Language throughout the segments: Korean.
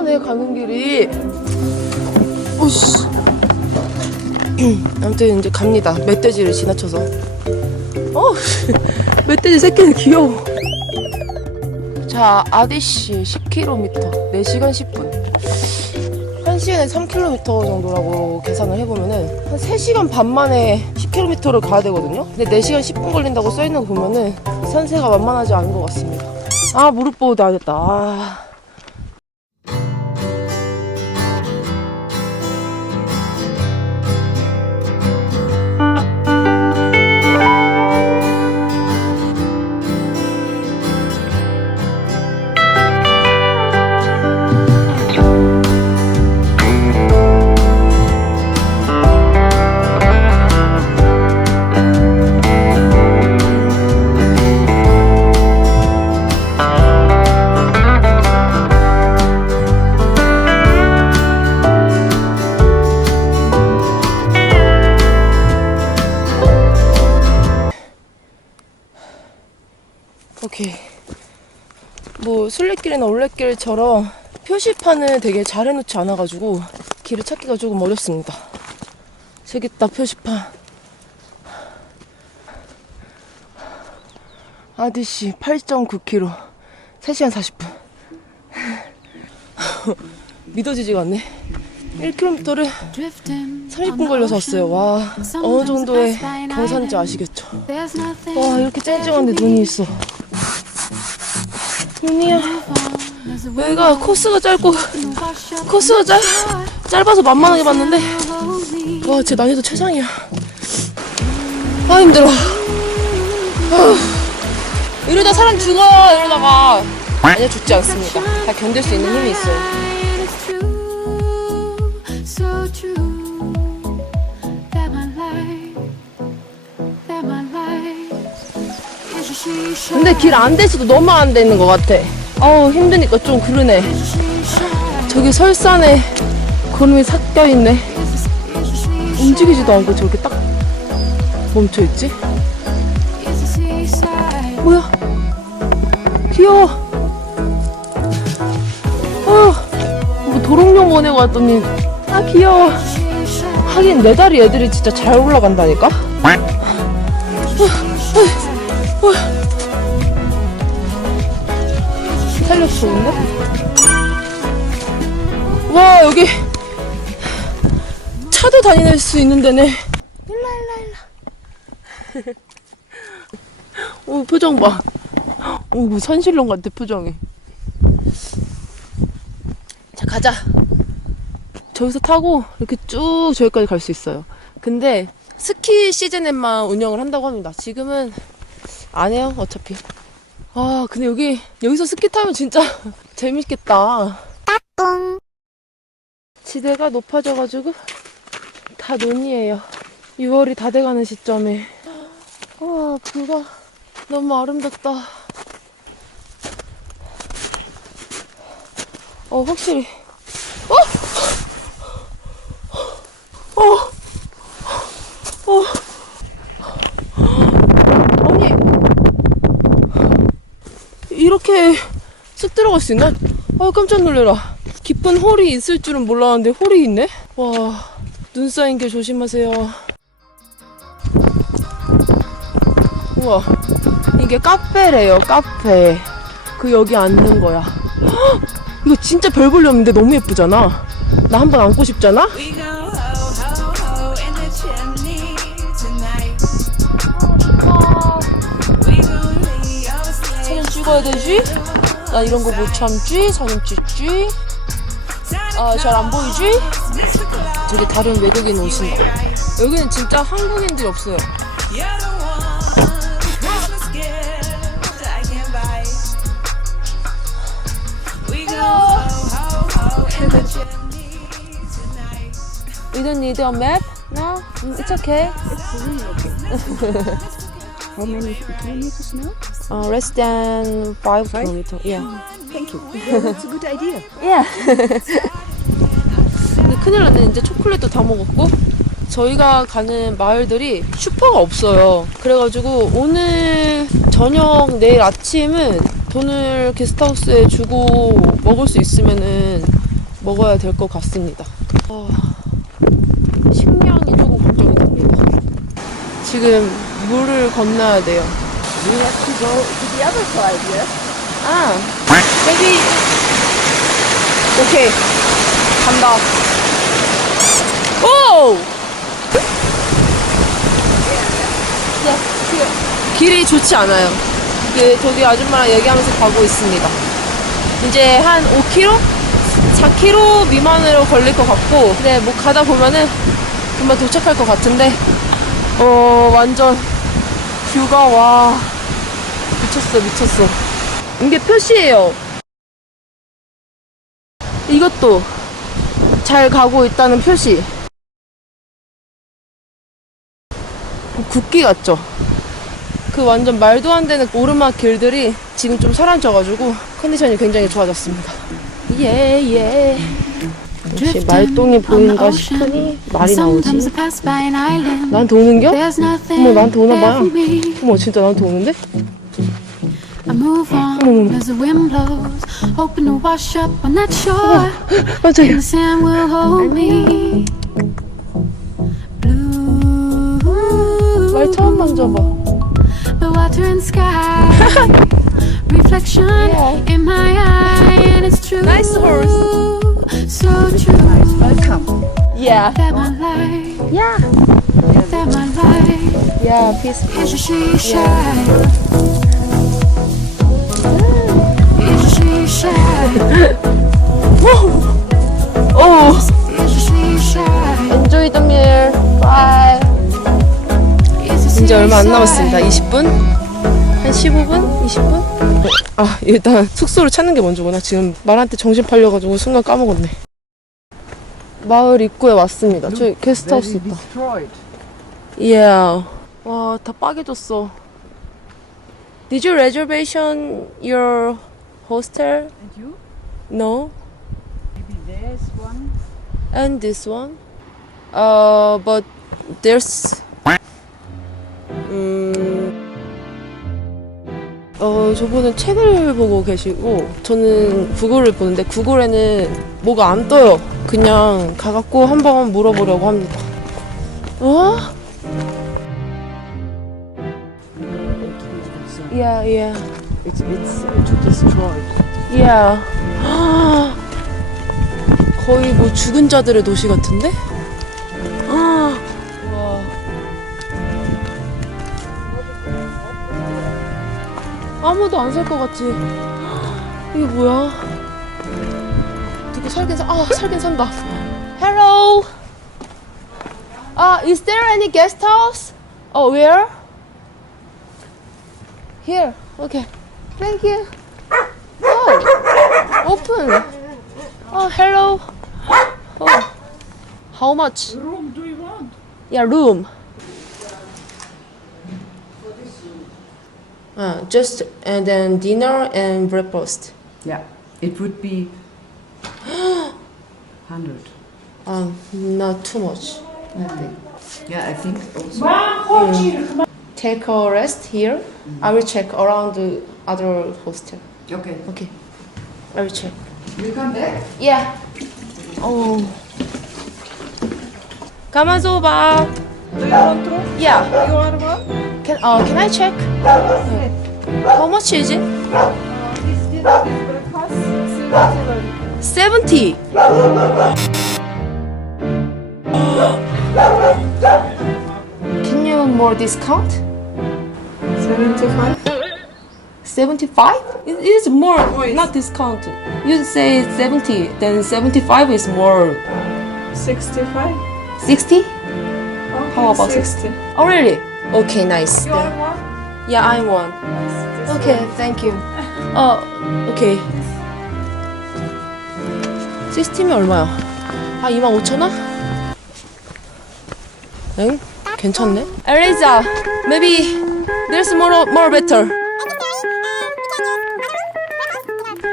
험하네 가는 길이. 오씨. 아무튼 이제 갑니다. 멧돼지를 지나쳐서. 어 멧돼지 새끼는 귀여워. 자 아디씨 10km 4시간 10분. 1시간에 3km 정도라고 계산을 해보면은 한 3시간 반 만에 10km를 가야 되거든요? 근데 4시간 10분 걸린다고 써있는 거 보면은 산세가 만만하지 않은 것 같습니다. 아 무릎 보호도 안 했다. 아. 뭐 순례길이나 올레길처럼 표시판을 되게 잘 해놓지 않아가지고 길을 찾기가 조금 어렵습니다. 저기 있다 표시판. 아디씨 8.9km 3시간 40분. 믿어지지가 않네. 1km를 30분 걸려서 왔어요. 와 어느 정도의 경산지 아시겠죠? 와 이렇게 쨍쨍한데 눈이 있어. 눈이야. 여기가 코스가 짧고 코스가 짧 짧아서 만만하게 봤는데 와제 난이도 최상이야. 아 힘들어. 아, 이러다 사람 죽어요 이러다가 아니요 죽지 않습니다. 다 견딜 수 있는 힘이 있어요. 근데 길 안 돼서도 너무 안 되는 것 같아. 어우 힘드니까 좀 그러네. 저기 설산에 구름이 삭혀 있네. 움직이지도 않고 저렇게 딱 멈춰 있지? 뭐야? 귀여워. 어, 뭐 도롱뇽 보내고 왔더니 아 귀여워. 하긴 내 다리 애들이 진짜 잘 올라간다니까. 살 려서 좋은데? 와 여기 차도 다닐 수 있는 데네. 일라 일라 일라. 오 표정 봐. 오, 뭐 같아, 표정이. 자, 가자. 저기서 타고 이렇게 쭉 저기까지 갈 수 있어요. 근데 스키 시즌에만 운영을 한다고 합니다. 지금은 안 해요, 어차피. 아, 근데 여기, 여기서 스키 타면 진짜 재밌겠다. 지대가 높아져가지고 다 논이에요. 6월이 다 돼가는 시점에. 와, 뷰가 너무 아름답다. 어, 확실히. 어! 어! 어! 아니, 이렇게 쓱 들어갈 수 있나? 아, 깜짝 놀래라. 깊은 홀이 있을 줄은 몰랐는데 홀이 있네? 와, 눈 쌓인 길 조심하세요. 우와, 이게 카페래요, 카페. 그 여기 앉는 거야. 헉! 이거 진짜 별 볼일 없는데 너무 예쁘잖아. 나 한번 안고 싶잖아? 사진 slave. 찍어야 되지? 나 이런 거 못 참지? 사진 찍지? 아, 잘 안 보이지? 저기 다른 외국인 오신다. 여기는 진짜 한국인들이 없어요. You're the one Christmas gift I can buy. We go ho ho ho in the chimney tonight. We don't need a map? No? Mm, It's okay. How many kilometers now? Uh, less than 5 kilometer. Yeah. Thank you. That's a good idea. Yeah. 근데 큰일 났네. 이제 초콜릿도 다 먹었고. 저희가 가는 마을들이 슈퍼가 없어요. 그래가지고 오늘 저녁, 내일 아침은 돈을 게스트하우스에 주고 먹을 수 있으면은 먹어야 될 것 같습니다. 어, 식량이 조금 걱정이 됩니다. 지금 물을 건너야 돼요. We have to go to the other side, yes? 아, maybe. 오케이. 간다. 오! 길이 좋지 않아요. 그, 저기 아줌마랑 얘기하면서 가고 있습니다. 이제 한 5km? 4km 미만으로 걸릴 것 같고, 근데 뭐 가다 보면은 금방 도착할 것 같은데, 어, 완전 뷰가 와. 미쳤어, 미쳤어. 이게 표시예요. 이것도 잘 가고 있다는 표시. 국기 같죠? 그 완전 말도 안 되는 오르막 길들이 지금 좀 사라져가지고 컨디션이 굉장히 좋아졌습니다. 예, 예. 역시 말똥이 보인다 싶으니 말이 나오지. There's nothing 어머, 나한테 오나 there 봐요. for me. 어머, 진짜 나한테 오는데? I move on as the wind blows, hoping to wash up on that shore. 깜짝이야. The sand will hold me. Blue. 말 처음 만져봐. The water and sky. Reflection in my eye, and it's true. Nice horse. So true. Welcome. Yeah. That my life. Yeah. That my life. Yeah, peaceful. Is a she shy? Enjoy the meal. Bye. 이제 얼마 안 남았습니다. shy? 20분? 한 15분? 20분? 아, 일단 숙소를 찾는 게 먼저구나. 지금 말한테 정신 팔려가지고 순간 까먹었네. 마을 입구에 왔습니다. 저기 게스트하우스 있다. Yeah. 와, 다 빠개졌어. Did you reservation your hostel? And you? No. Maybe there's one. And this one? Uh, but there's. 음. 어, 저분은 책을 보고 계시고, 저는 구글을 보는데, 구글에는 뭐가 안 떠요. 그냥 가갖고 한번 물어보려고 합니다. 어? Yeah, yeah, It's it's uh, destroyed. yeah. 거의 뭐 죽은 자들의 도시 같은데? 아, 와. 아무도 안 살 것 같지? 이게 뭐야? 누구 살긴 사, 아, 살긴 산다. Hello. Uh, is there any guest house? Oh, where? Here. Okay. Thank you. Oh, open. Oh, hello. Oh. How much? room do you want? Yeah, room. Uh, just and then dinner and breakfast. Yeah, it would be hundred. Um, not too much. I think. Yeah, I think also take a rest here. Mm-hmm. I will check around the other hostel. Okay. Okay. I will check. You come back? Yeah. Oh. Kamazova. Do you want to? Yeah. You are one? Can, uh, can I check? How much is it? Uh, this dinner is 70. 70? Can you more discount? Seventy-five. Seventy-five? It is more, not discounted. You say seventy, then seventy-five is more. Sixty-five. Sixty? Okay, How about sixty? Oh really? Okay, nice. You are one. Yeah, I'm one. Okay, thank you. 어, 오케이. 60면 얼마야? 아, 25,000원? 응? 괜찮네. Eliza, maybe there's more, more better.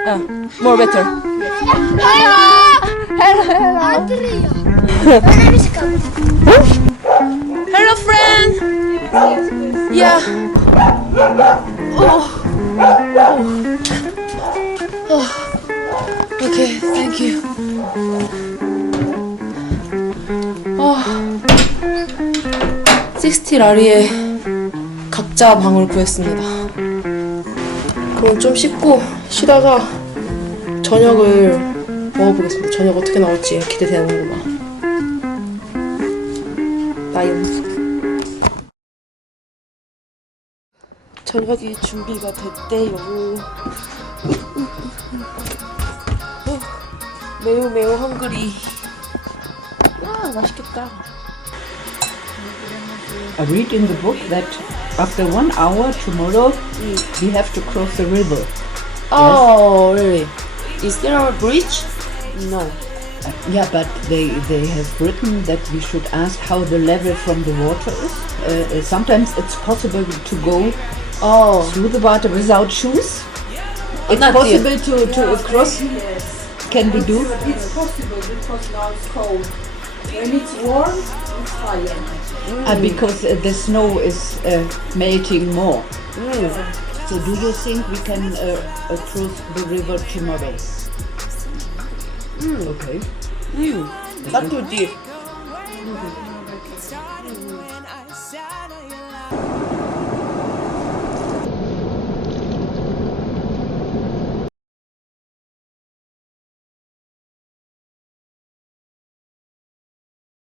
아, more better. Hello, friend. Yeah. Oh. Oh. Oh. Okay, thank you. 아, 60 라리에 각자 방을 구했습니다. 그럼 좀 씻고 쉬다가 저녁을 먹어보겠습니다. 저녁 어떻게 나올지 기대되는구나. 나연. 저녁이 준비가 됐대요. 어, 매우 매우 헝그리. 아 맛있겠다. I read in the book that after one hour tomorrow we have to cross the river. Oh really? Is there a bridge? No. Yeah, but they, they have written that we should ask how the level from the water is. Uh, uh, sometimes it's possible to go Oh. through the water without shoes. It's Not here. possible to, to cross. Can we do? It's possible because now it's cold. When it's warm, it's higher. Uh, because uh, the snow is uh, melting more. So do you think we can uh, uh, cross the river tomorrow? Okay. Not too deep.